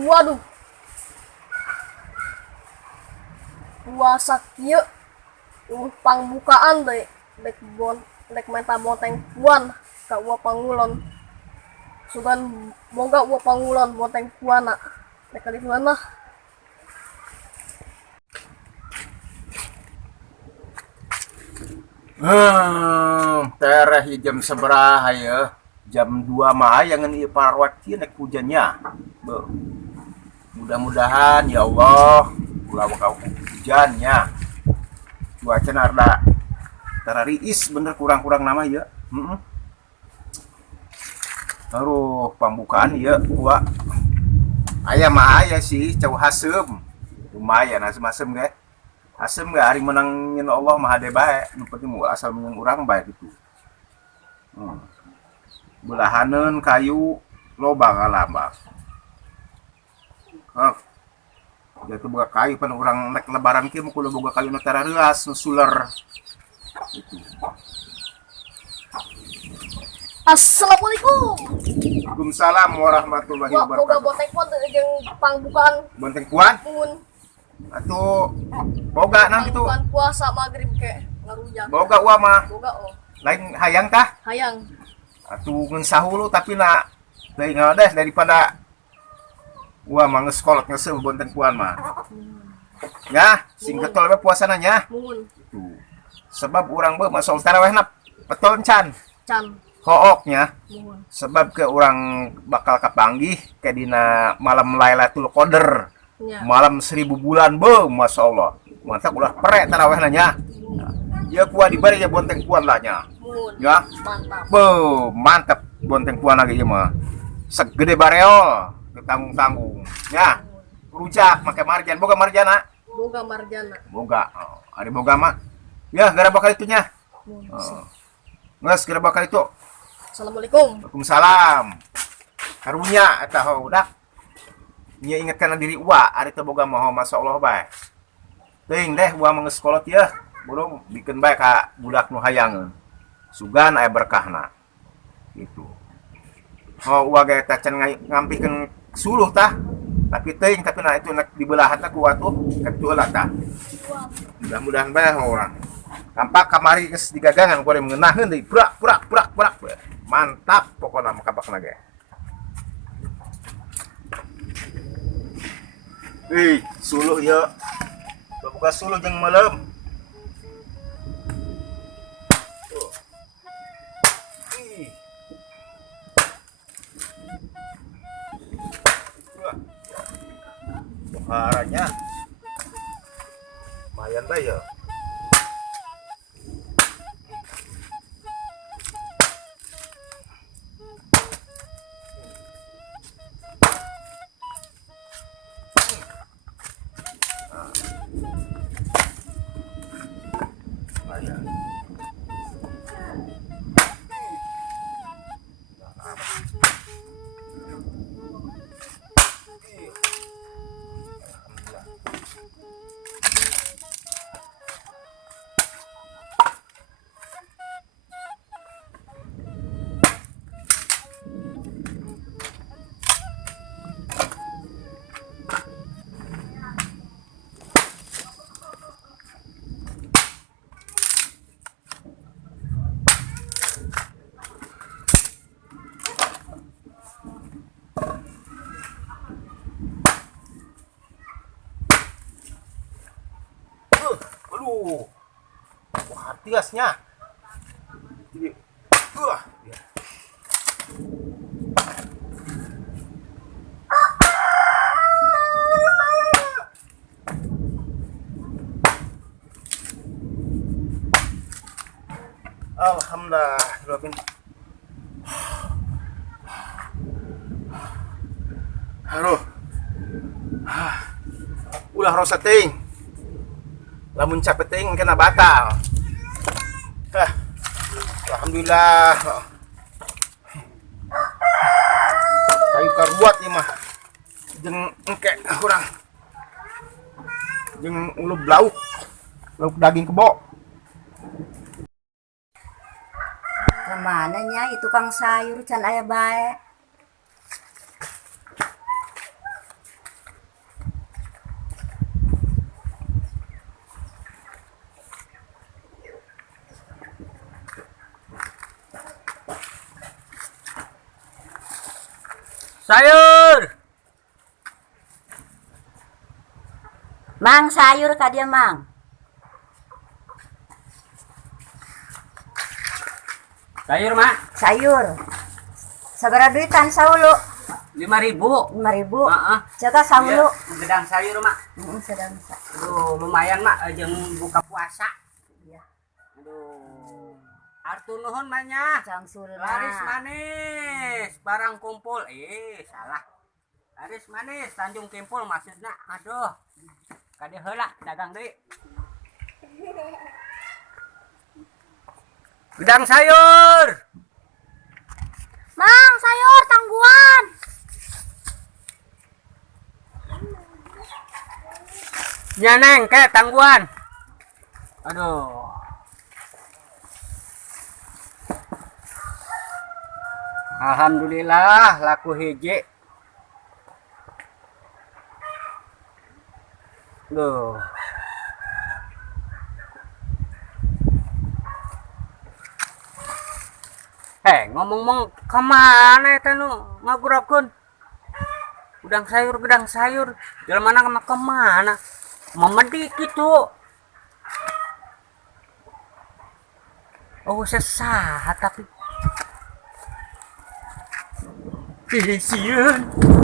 Waduh, puasa kieu pangbukaan deh dek menta bonteng puan ka ua pangulon sugan boga ua pangulon bonteng puana dek kali mana Tereh jam seberapa ya? Jam 2 mah yang ini parwat naik hujannya. Mudah-mudahan ya Allah ulah kau hujannya. Cuaca narda terariis bener kurang-kurang nama ya. Aduh, pembukaan ya gua. Ayah mah ayah sih, cau hasem. Lumayan asem-asem ge. Asem gak hari menangin Allah mah ade bae. Nu penting asal menang urang bae gitu. Belahaneun kayu loba ngalambak. Jatuh boga kayu pan urang nek lebaran kieu mah kudu boga kayu nu tarareas nu suler. Gitu. Assalamualaikum. Waalaikumsalam warahmatullahi Boga wabarakatuh. bonteng puan jeung pangbukaan Bonteng kuat mun atuh boga nang gitu. pangbukaan puasa magrib ke ngarujak. Boga uah mah Boga oh. lain hayang tah. Hayang. Atuh ngeun sahulu tapi na deui ngades daripada uah mah geus kolot ngeuseuh bonteng kuan mah. Ya, sing getol we puasana nya. Mun Tuh. Sebab urang beuh masuk tarawehna petol can. can. Hooknya Mun. sebab ke orang bakal kapanggih ke dina malam Lailatul Qadar. Nya. Malam 1000 bulan be, masya Allah. Mantap ulah perek taraweh nanya. Ya kuah dibari ya bonteng puan lah nya. Mun. Ya, Mantap. be mantap bonteng puan lagi ya mah. Segede bareol, ketanggung-tanggung. Ya, rujak make marjan, boga marjana. Boga marjana. Boga, oh, ada boga mah. Ya, gara bakal itunya. Mun. Oh. Nges, gara bakal itu. Assalamualaikum. Waalaikumsalam. Karunya eta udah. Nya ingatkan diri wa ari teu boga moho masyaallah bae. Teuing deh wa mah geus kolot ya. Burung bikin bae ka budak nu hayangeun. Sugan aya berkahna. Gitu. Oh wa ge eta can ngampikeun suluh tah. Tapi teuing tapi na itu nak dibelahan ku atuh kitu heula tah. Mudah-mudahan bae orang. Tampak kamari geus digagangan ku mengeunahkeun deui brak. Mantap pokoknya makabakna ge. Suluh ya. Buka suluh jeung malam. Haranya. Lumayan bae ya. Aduh. Wah, tiasnya. Jadi, ya. Alhamdulillah, Robin. Aduh. Ulah rosa ting. Lamun capek ting kena batal. Alhamdulillah. Kayu karuat ieu mah. Jeung engke urang. Jeung ulup lauk. Lauk daging kebo. Kemana nya itu kang sayur can aya bae. Sayur. Mang sayur ka dia, Mang. Sayur, Mak. Sayur. Sabaraha duitan saulu? 5.000. 5.000. Heeh. Jaga saulu. Gedang sayur, Mak. Sedang. Aduh, lumayan, Mak. Jeung buka puasa. Iya. Aduh. Artu nuhun mahnya. Jang sulna. Laris manis. Barang kumpul. Salah. Laris manis. Tanjung Kimpul maksudna. Aduh. Kade heula dagang deui. Gedang sayur. Mang, sayur tangguan. Ya Neng, ke tangguan. Aduh. Alhamdulillah laku hiji. Duh. Ngomong-ngomong kemana eta nu ngagurapkeun? Gedang sayur. Jalan mana kemana? Memedik gitu. Oh, sesah tapi. Sieun.